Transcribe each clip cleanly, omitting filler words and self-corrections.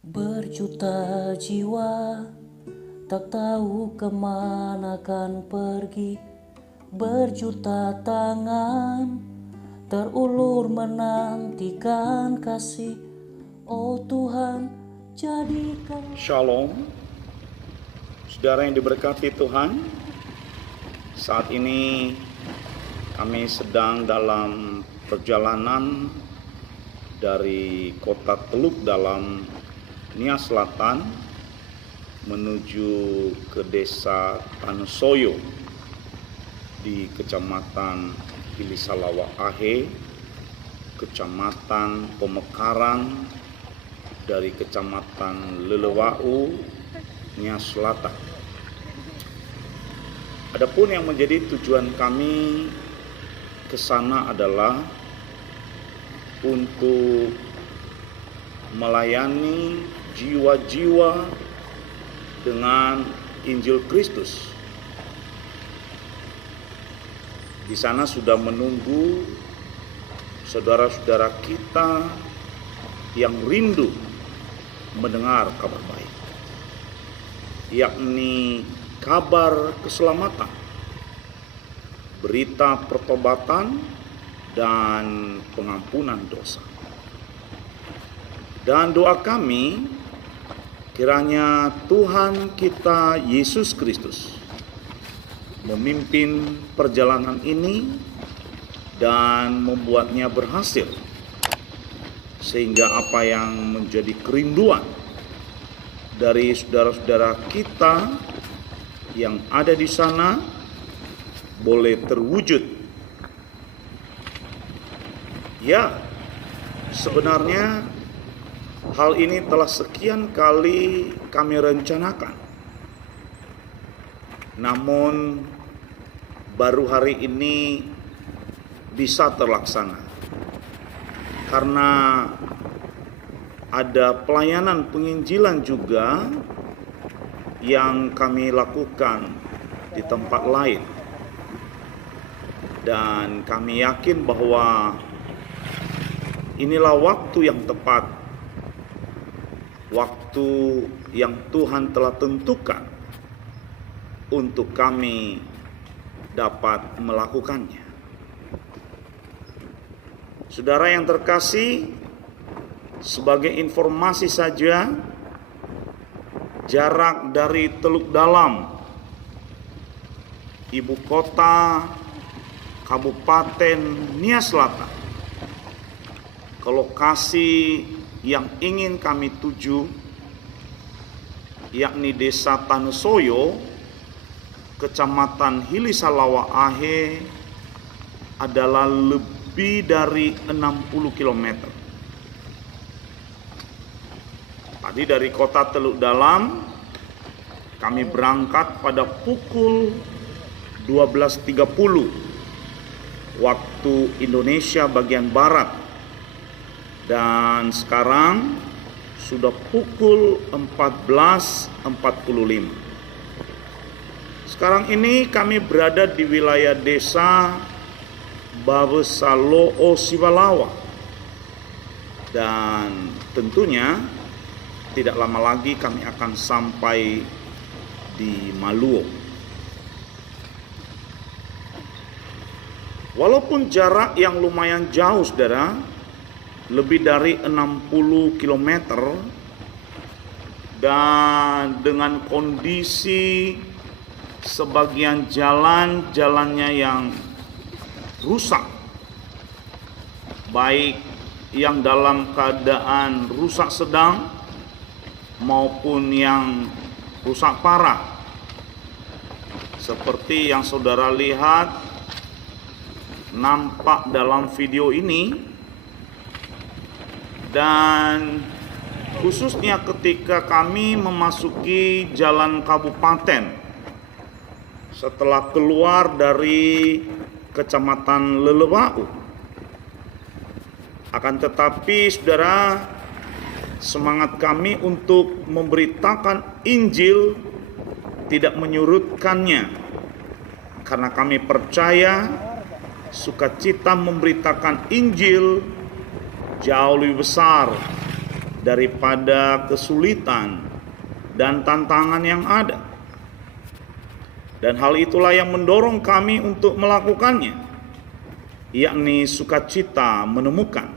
Berjuta jiwa tak tahu kemana kan pergi. Berjuta tangan terulur menantikan kasih. Oh Tuhan, jadikan. Shalom, saudara yang diberkati Tuhan. Saat ini kami sedang dalam perjalanan dari kota Teluk Dalam, Nia Selatan menuju ke desa Tanusoyo di Kecamatan Hilisalawa Ahe, Kecamatan Pemekaran dari Kecamatan Lelewau, Nia Selatan. Adapun yang menjadi tujuan kami ke sana adalah untuk melayani jiwa-jiwa dengan Injil Kristus. Di sana sudah menunggu saudara-saudara kita yang rindu mendengar kabar baik, yakni kabar keselamatan, berita pertobatan dan pengampunan dosa. Dan doa kami, kiranya Tuhan kita Yesus Kristus memimpin perjalanan ini dan membuatnya berhasil, sehingga apa yang menjadi kerinduan dari saudara-saudara kita yang ada di sana boleh terwujud. Ya, sebenarnya hal ini telah sekian kali kami rencanakan, namun baru hari ini bisa terlaksana karena ada pelayanan penginjilan juga yang kami lakukan di tempat lain, dan kami yakin bahwa inilah waktu yang tepat, waktu yang Tuhan telah tentukan untuk kami dapat melakukannya. Saudara yang terkasih, sebagai informasi saja, jarak dari Teluk Dalam, ibu kota Kabupaten Nia Selatan, ke lokasi yang ingin kami tuju, yakni Desa Tanusoyo, Kecamatan Hilisalawa Ahe, adalah lebih dari 60 km. Tadi dari kota Teluk Dalam, kami berangkat pada pukul 12.30 waktu Indonesia bagian Barat. Dan sekarang sudah pukul 14.45. Sekarang ini kami berada di wilayah desa Babesaloo Sibalawa. Dan tentunya tidak lama lagi kami akan sampai di Maluo. Walaupun jarak yang lumayan jauh, saudara, lebih dari 60 km, dan dengan kondisi sebagian jalannya yang rusak, baik yang dalam keadaan rusak sedang maupun yang rusak parah, seperti yang saudara lihat nampak dalam video ini. Dan khususnya ketika kami memasuki jalan kabupaten setelah keluar dari Kecamatan Lelewau. Akan tetapi, saudara, semangat kami untuk memberitakan Injil tidak menyurutkannya, karena kami percaya sukacita memberitakan Injil jauh lebih besar daripada kesulitan dan tantangan yang ada. Dan hal itulah yang mendorong kami untuk melakukannya, yakni sukacita menemukan.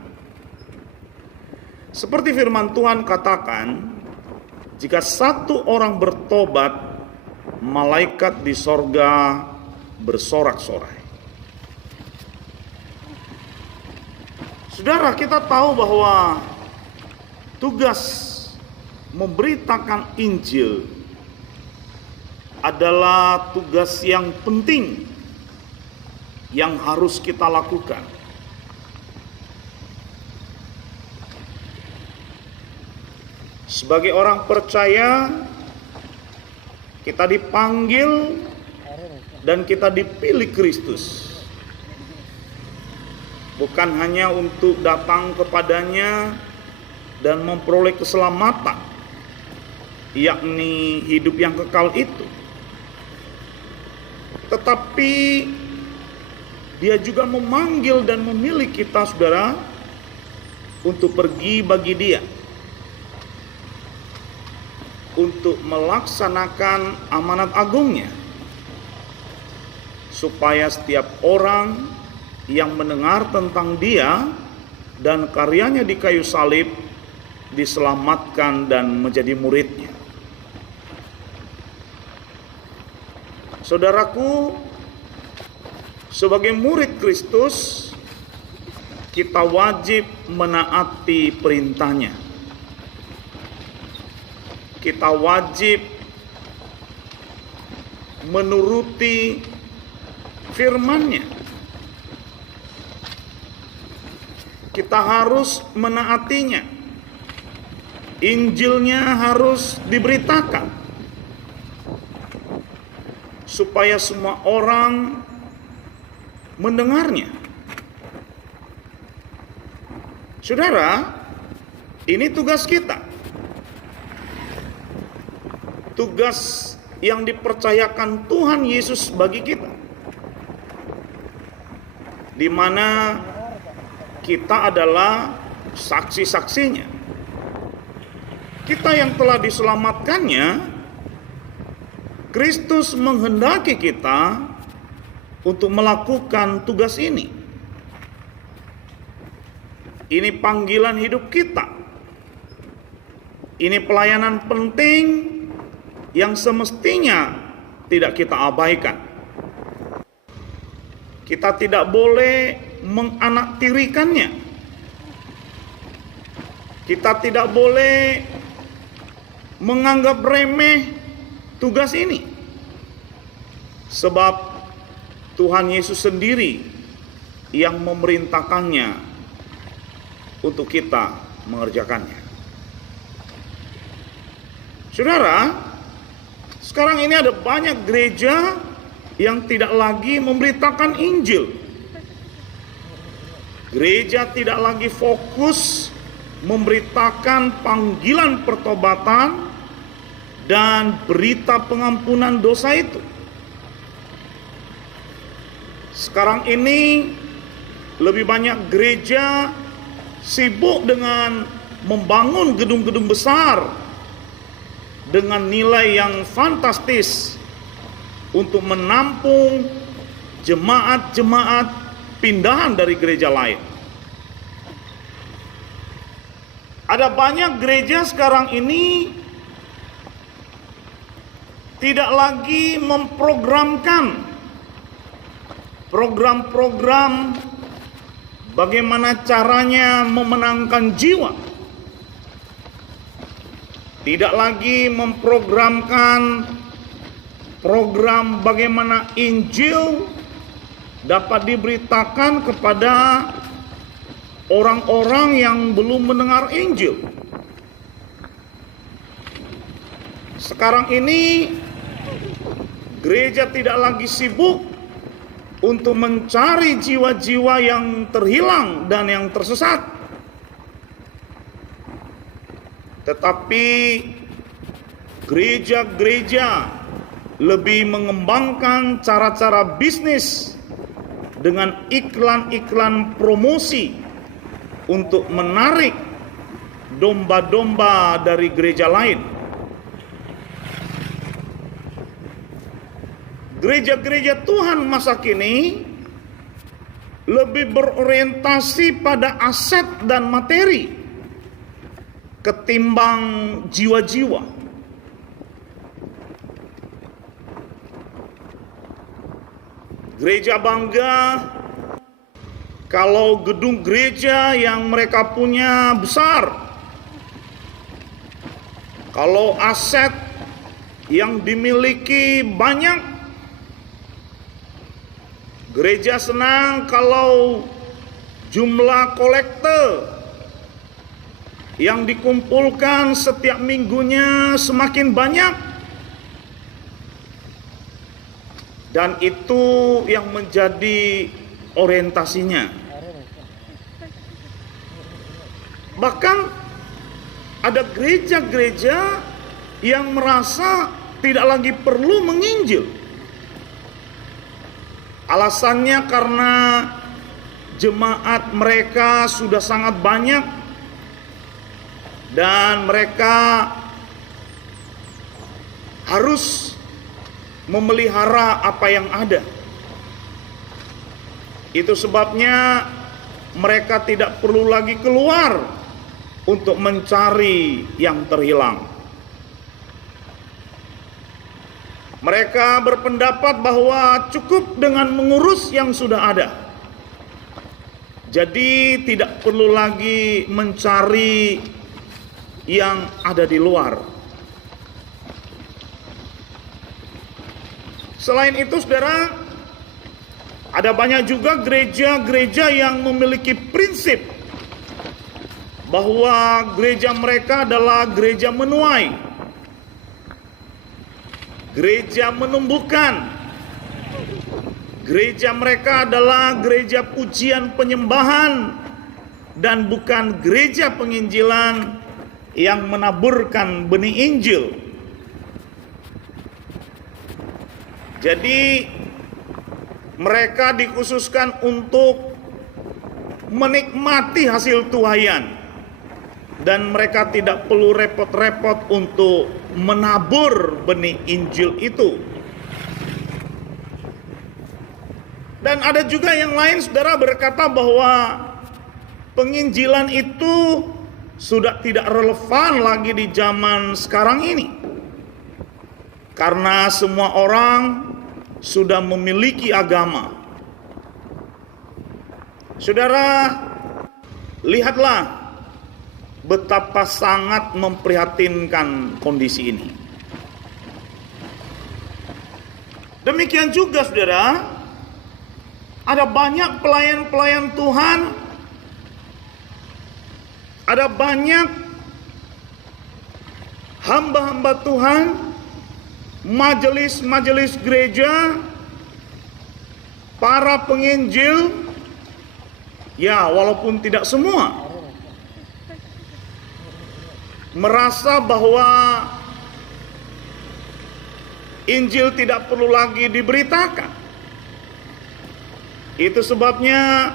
Seperti firman Tuhan katakan, jika satu orang bertobat, malaikat di sorga bersorak-sorai. Saudara, kita tahu bahwa tugas memberitakan Injil adalah tugas yang penting yang harus kita lakukan. Sebagai orang percaya, kita dipanggil dan kita dipilih Kristus. Bukan hanya untuk datang kepadanya dan memperoleh keselamatan, yakni hidup yang kekal itu. Tetapi Dia juga memanggil dan memilih kita, saudara, untuk pergi bagi Dia, untuk melaksanakan amanat agungnya, supaya setiap orang yang mendengar tentang Dia dan karyanya di kayu salib diselamatkan dan menjadi muridnya. Saudaraku, sebagai murid Kristus, kita wajib menaati perintahnya. Kita wajib menuruti firman-Nya. Kita harus menaatinya. Injilnya harus diberitakan, supaya semua orang mendengarnya. Saudara, ini tugas kita. Tugas yang dipercayakan Tuhan Yesus bagi kita, di mana kita adalah saksi-saksinya. Kita yang telah diselamatkannya, Kristus menghendaki kita untuk melakukan tugas ini. Ini panggilan hidup kita. Ini pelayanan penting yang semestinya tidak kita abaikan. Kita tidak boleh menganaktirikannya. Kita tidak boleh menganggap remeh tugas ini. Sebab Tuhan Yesus sendiri yang memerintahkannya untuk kita mengerjakannya. Saudara, sekarang ini ada banyak gereja yang tidak lagi memberitakan Injil. Gereja tidak lagi fokus memberitakan panggilan pertobatan dan berita pengampunan dosa itu. Sekarang ini lebih banyak gereja sibuk dengan membangun gedung-gedung besar dengan nilai yang fantastis untuk menampung jemaat-jemaat pindahan dari gereja lain. Ada banyak gereja sekarang ini tidak lagi memprogramkan program-program bagaimana caranya memenangkan jiwa. Tidak lagi memprogramkan program bagaimana Injil dapat diberitakan kepada orang-orang yang belum mendengar Injil. Sekarang ini gereja tidak lagi sibuk untuk mencari jiwa-jiwa yang terhilang dan yang tersesat, tetapi gereja-gereja lebih mengembangkan cara-cara bisnis dengan iklan-iklan promosi untuk menarik domba-domba dari gereja lain. Gereja-gereja Tuhan masa kini lebih berorientasi pada aset dan materi ketimbang jiwa-jiwa. Gereja bangga kalau gedung gereja yang mereka punya besar, kalau aset yang dimiliki banyak. Gereja senang kalau jumlah kolekte yang dikumpulkan setiap minggunya semakin banyak. Dan itu yang menjadi orientasinya. Bahkan ada gereja-gereja yang merasa tidak lagi perlu menginjil. Alasannya karena jemaat mereka sudah sangat banyak dan mereka harus memelihara apa yang ada. Itu sebabnya mereka tidak perlu lagi keluar untuk mencari yang terhilang. Mereka berpendapat bahwa cukup dengan mengurus yang sudah ada. Jadi tidak perlu lagi mencari yang ada di luar. Selain itu, saudara, ada banyak juga gereja-gereja yang memiliki prinsip bahwa gereja mereka adalah gereja menuai, gereja menumbuhkan. Gereja mereka adalah gereja pujian penyembahan dan bukan gereja penginjilan yang menaburkan benih Injil. Jadi mereka dikhususkan untuk menikmati hasil tuaian dan mereka tidak perlu repot-repot untuk menabur benih Injil itu. Dan ada juga yang lain, saudara, berkata bahwa penginjilan itu sudah tidak relevan lagi di zaman sekarang ini. Karena semua orang sudah memiliki agama. Saudara, lihatlah betapa sangat memprihatinkan kondisi ini. Demikian juga, saudara, ada banyak pelayan-pelayan Tuhan, ada banyak hamba-hamba Tuhan, majelis-majelis gereja, para penginjil, ya walaupun tidak semua, merasa bahwa Injil tidak perlu lagi diberitakan. Itu sebabnya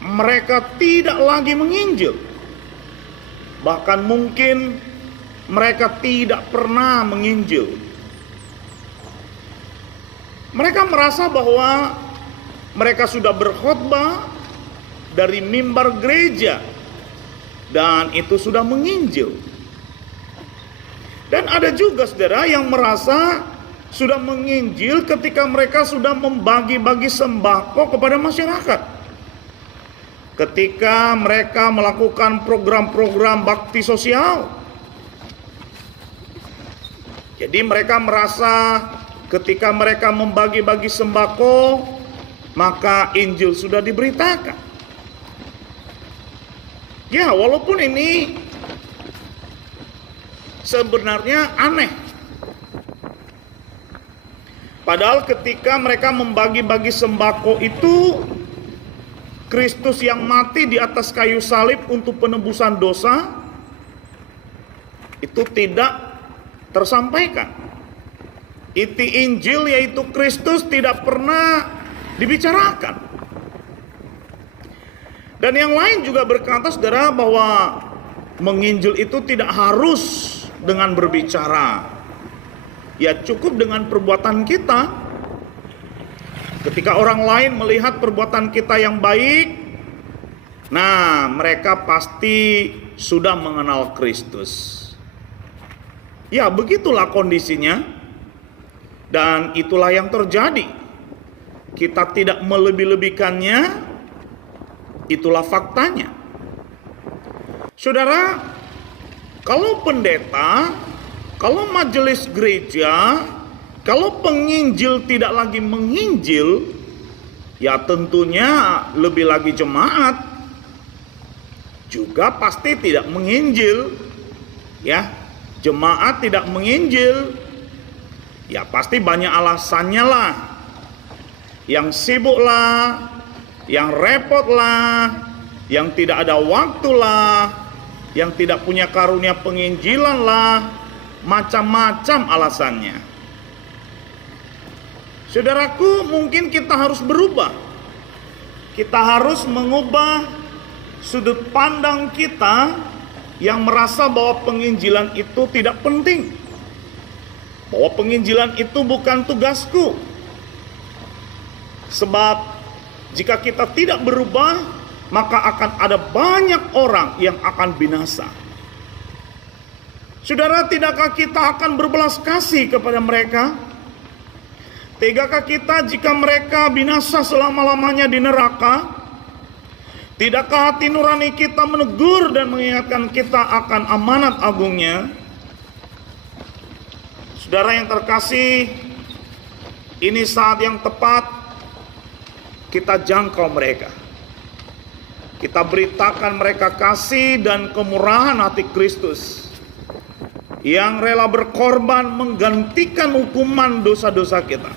mereka tidak lagi menginjil. Bahkan mungkin mereka tidak pernah menginjil. Mereka merasa bahwa mereka sudah berkhotbah dari mimbar gereja dan itu sudah menginjil. Dan ada juga, saudara, yang merasa sudah menginjil ketika mereka sudah membagi-bagi sembako kepada masyarakat. Ketika mereka melakukan program-program bakti sosial. Jadi mereka merasa ketika mereka membagi-bagi sembako, maka Injil sudah diberitakan. Ya, walaupun ini sebenarnya aneh. Padahal ketika mereka membagi-bagi sembako itu, Kristus yang mati di atas kayu salib untuk penebusan dosa itu tidak tersampaikan. Iti Injil, yaitu Kristus, tidak pernah dibicarakan. Dan yang lain juga berkata, saudara, bahwa menginjil itu tidak harus dengan berbicara. Ya cukup dengan perbuatan kita. Ketika orang lain melihat perbuatan kita yang baik, nah mereka pasti sudah mengenal Kristus. Ya begitulah kondisinya. Dan itulah yang terjadi. Kita tidak melebih-lebihkannya. Itulah faktanya. Saudara, kalau pendeta, kalau majelis gereja, kalau penginjil tidak lagi menginjil, ya tentunya lebih lagi jemaat juga pasti tidak menginjil. Ya, jemaat tidak menginjil. Ya pasti banyak alasannya lah. Yang sibuk lah, yang repot lah, yang tidak ada waktu lah, yang tidak punya karunia penginjilan lah, macam-macam alasannya. Saudaraku, mungkin kita harus berubah. Kita harus mengubah sudut pandang kita yang merasa bahwa penginjilan itu tidak penting. Bahwa penginjilan itu bukan tugasku. Sebab jika kita tidak berubah, maka akan ada banyak orang yang akan binasa. Saudara, tidakkah kita akan berbelas kasih kepada mereka? Tegakkah kita jika mereka binasa selama-lamanya di neraka? Tidakkah hati nurani kita menegur dan mengingatkan kita akan amanat agungnya? Saudara yang terkasih, ini saat yang tepat kita jangkau mereka. Kita beritakan mereka kasih dan kemurahan hati Kristus yang rela berkorban menggantikan hukuman dosa-dosa kita.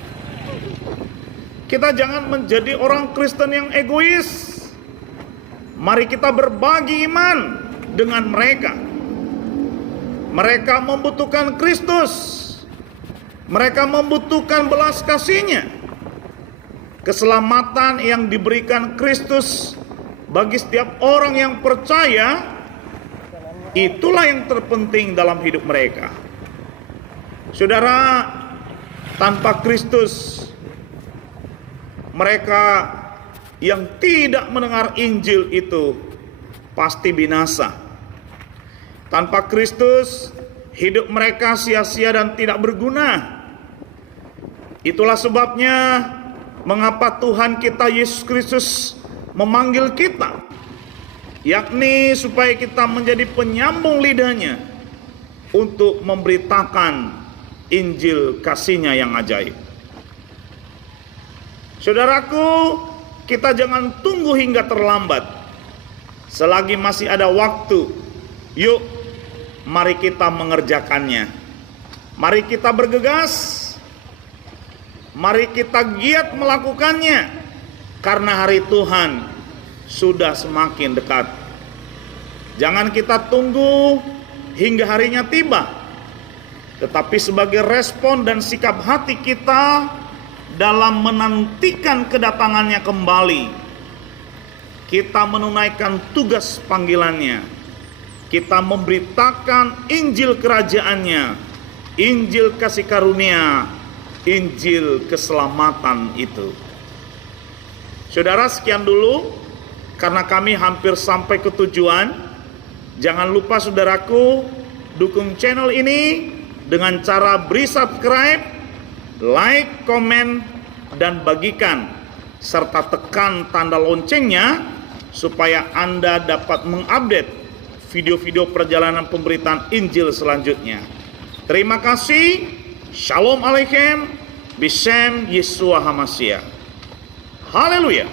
Kita jangan menjadi orang Kristen yang egois. Mari kita berbagi iman dengan mereka. Mereka membutuhkan Kristus. Mereka membutuhkan belas kasih-Nya. Keselamatan yang diberikan Kristus bagi setiap orang yang percaya, itulah yang terpenting dalam hidup mereka. Saudara, tanpa Kristus, mereka yang tidak mendengar Injil itu pasti binasa. Tanpa Kristus, hidup mereka sia-sia dan tidak berguna. Itulah sebabnya mengapa Tuhan kita Yesus Kristus memanggil kita, yakni supaya kita menjadi penyambung lidahnya untuk memberitakan Injil kasih-Nya yang ajaib. Saudaraku, kita jangan tunggu hingga terlambat. Selagi masih ada waktu, yuk mari kita mengerjakannya. Mari kita bergegas. Mari kita giat melakukannya, karena hari Tuhan sudah semakin dekat. Jangan kita tunggu hingga harinya tiba, tetapi sebagai respon dan sikap hati kita dalam menantikan kedatangannya kembali, kita menunaikan tugas panggilannya. Kita memberitakan Injil kerajaannya, Injil kasih karunia, Injil keselamatan itu. Saudara, sekian dulu karena kami hampir sampai ke tujuan. Jangan lupa saudaraku, dukung channel ini dengan cara beri subscribe, like, komen, dan bagikan, serta tekan tanda loncengnya supaya Anda dapat mengupdate video-video perjalanan pemberitaan Injil selanjutnya. Terima kasih. Shalom Aleichem, Bishem Yeshua HaMashiach. Haleluya.